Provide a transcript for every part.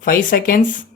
5 seconds.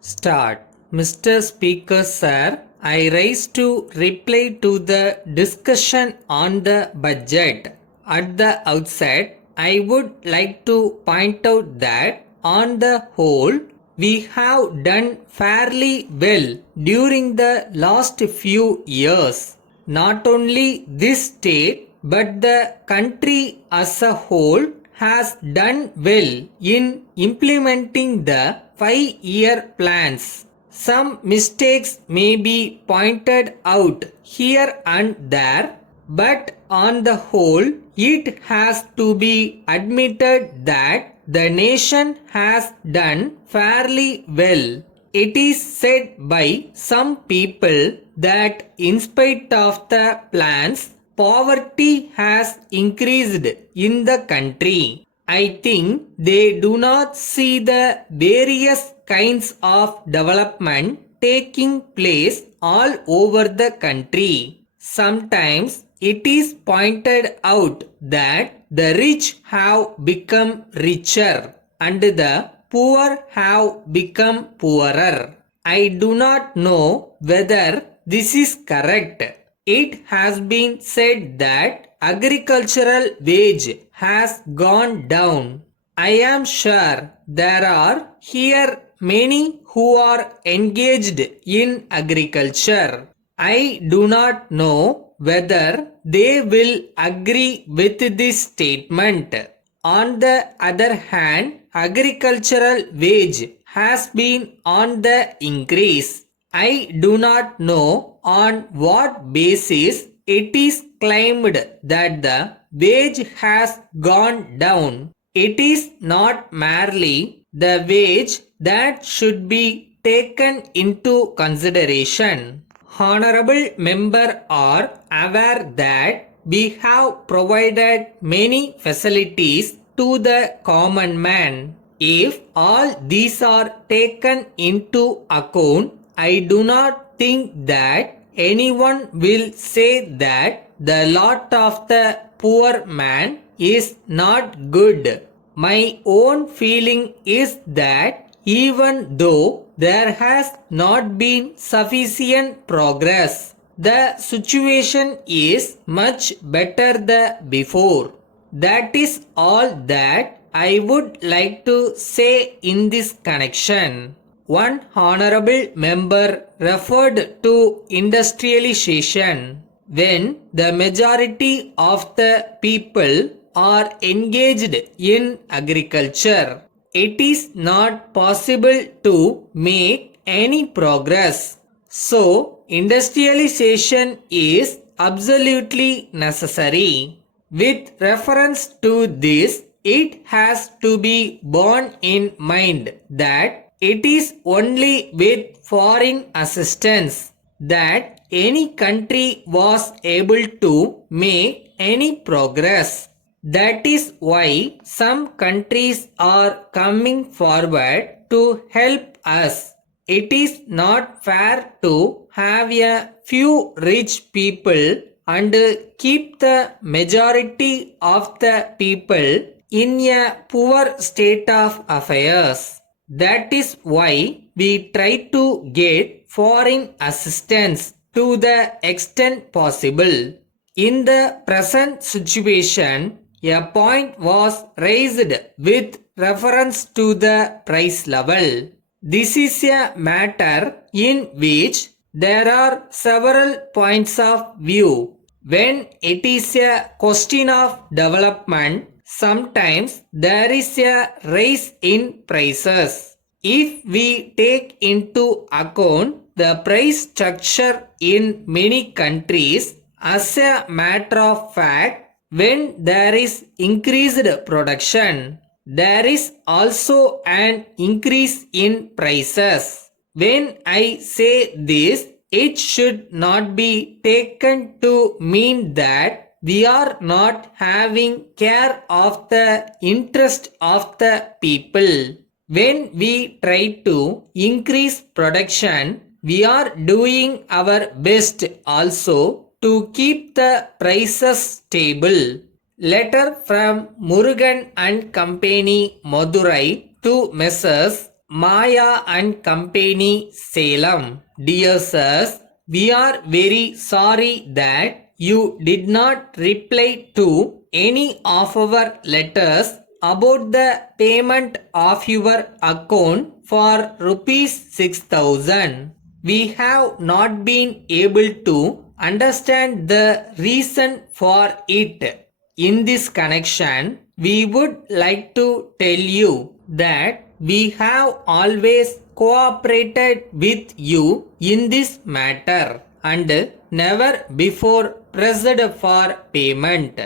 Start. Mr. Speaker, sir, I rise to reply to the discussion on the budget. At the outset, I would like to point out that, on the whole, we have done fairly well during the last few years. Not only this state, but the country as a whole has done well in implementing the 5-year plans. Some mistakes may be pointed out here and there, but on the whole, it has to be admitted that the nation has done fairly well. It is said by some people that in spite of the plans, poverty has increased in the country. I think they do not see the various kinds of development taking place all over the country. Sometimes it is pointed out that the rich have become richer and the poor have become poorer. I do not know whether this is correct. It has been said that agricultural wage has gone down. I am sure there are here many who are engaged in agriculture. I do not know whether they will agree with this statement. On the other hand, agricultural wage has been on the increase. I do not know on what basis it is claimed that the wage has gone down. It is not merely the wage that should be taken into consideration. Honorable member are aware that we have provided many facilities to the common man. If all these are taken into account, I do not think that anyone will say that the lot of the poor man is not good. My own feeling is that even though there has not been sufficient progress, the situation is much better than before. That is all that I would like to say in this connection. One honorable member referred to industrialization. When the majority of the people are engaged in agriculture, it is not possible to make any progress. So, industrialization is absolutely necessary. With reference to this, it has to be borne in mind that it is only with foreign assistance that any country was able to make any progress. That is why some countries are coming forward to help us. It is not fair to have a few rich people and keep the majority of the people in a poor state of affairs. That is why we try to get foreign assistance to the extent possible. In the present situation, a point was raised with reference to the price level. This is a matter in which there are several points of view. When it is a question of development, sometimes there is a rise in prices. If we take into account the price structure in many countries, as a matter of fact, when there is increased production, there is also an increase in prices. When I say this, it should not be taken to mean that we are not having care of the interest of the people. When we try to increase production, we are doing our best also to keep the prices stable. Letter from Murugan and Company, Madurai to Messrs. Maya and Company, Salem. Dear sirs, we are very sorry that you did not reply to any of our letters about the payment of your account for rupees 6,000. We have not been able to understand the reason for it. In this connection, we would like to tell you that we have always cooperated with you in this matter and never before pressed for payment.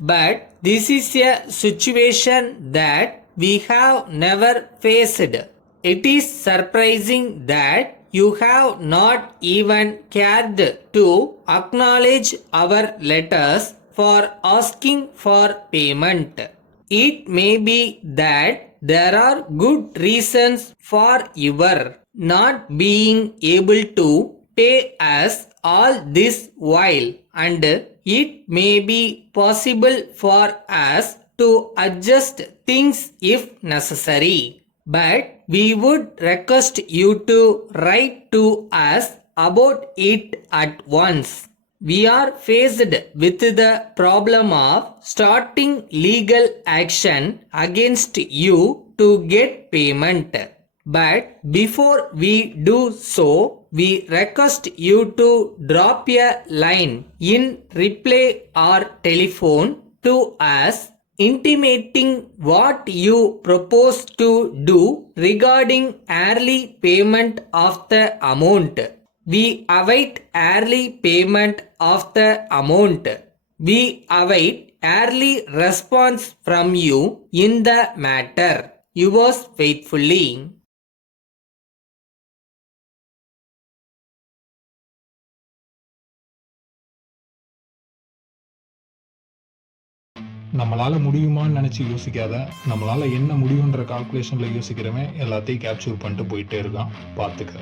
But this is a situation that we have never faced. It is surprising that you have not even cared to acknowledge our letters for asking for payment. It may be that there are good reasons for your not being able to pay us all this while, and it may be possible for us to adjust things if necessary. But we would request you to write to us about it at once. We are faced with the problem of starting legal action against you to get payment. But before we do so, we request you to drop a line in reply or telephone to us intimating what you propose to do regarding early payment of the amount. We await early payment of the amount. We await early response from you in the matter. Yours faithfully. நம்மளால முடியுமான்னு நினச்சி யோசிக்காத, நம்மளால என்ன முடியுன்ற கால்குலேஷனில் யோசிக்கிறவன் எல்லாத்தையும் capture பண்ணிட்டு போயிட்டே இருக்கான். பார்த்துக்க.